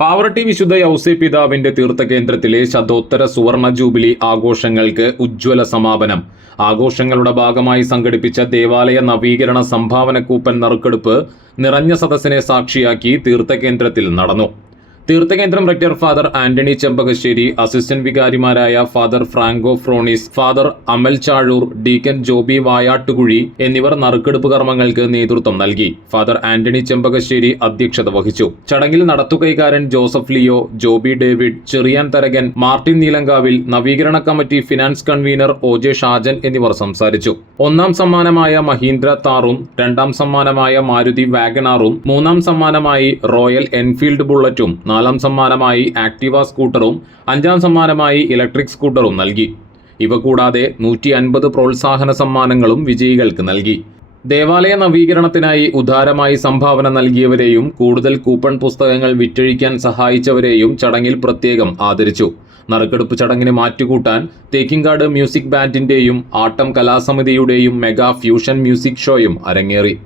പാവറട്ടി വിശുദ്ധ യൗസേ പിതാവിന്റെ തീർത്ഥകേന്ദ്രത്തിലെ ശതോത്തര സുവർണ ജൂബിലി ആഘോഷങ്ങൾക്ക് ഉജ്ജ്വല സമാപനം. ആഘോഷങ്ങളുടെ ഭാഗമായി സംഘടിപ്പിച്ച ദേവാലയ നവീകരണ സംഭാവന കൂപ്പൻ നറുക്കെടുപ്പ് നിറഞ്ഞ സദസ്സിനെ സാക്ഷിയാക്കി തീർത്ഥകേന്ദ്രത്തിൽ നടന്നു. തീർത്ഥകേന്ദ്രം rector father Antony Chembakassery, assistant വികാരിമാരായ father Franco Fronis, father Amal Chazhur, deacon Joby Vayattukuzhy എന്നിവർ നറുക്കെടുപ്പ് കർമ്മങ്ങൾക്ക് നേതൃത്വം നൽകി. ഫാദർ ആന്റണി ചെമ്പകശ്ശേരി അധ്യക്ഷത വഹിച്ചു. ചടങ്ങിൽ നടത്തുകൈകാരൻ ജോസഫ് ലിയോ, ജോബി ഡേവിഡ്, ചെറിയാൻ തരകൻ, മാർട്ടിൻ നീലങ്കാവിൽ, നവീകരണ committee finance convener OJ Shajan എന്നിവർ സംസാരിച്ചു. ഒന്നാം സമ്മാനമായ മഹീന്ദ്ര താറും, രണ്ടാം സമ്മാനമായ മാരുതി വാഗണാറും, മൂന്നാം സമ്മാനമായി റോയൽ എൻഫീൽഡ് ബുള്ളറ്റും, നാലാം സമ്മാനമായി ആക്ടിവ സ്കൂട്ടറും, അഞ്ചാം സമ്മാനമായി ഇലക്ട്രിക് സ്കൂട്ടറും നൽകി. ഇവ കൂടാതെ 150 പ്രോത്സാഹന സമ്മാനങ്ങളും വിജയികൾക്ക് നൽകി. ദേവാലയ നവീകരണത്തിനായി ഉദാരമായി സംഭാവന നൽകിയവരെയും കൂടുതൽ കൂപ്പൺ പുസ്തകങ്ങൾ വിറ്റഴിക്കാൻ സഹായിച്ചവരെയും ചടങ്ങിൽ പ്രത്യേകം ആദരിച്ചു. നറുക്കെടുപ്പ് ചടങ്ങിന് മാറ്റുകൂട്ടാൻ തേക്കിങ്കാട് മ്യൂസിക് ബാൻഡിന്റെയും ആട്ടം കലാസമിതിയുടെയും മെഗാ ഫ്യൂഷൻ മ്യൂസിക് ഷോയും അരങ്ങേറി.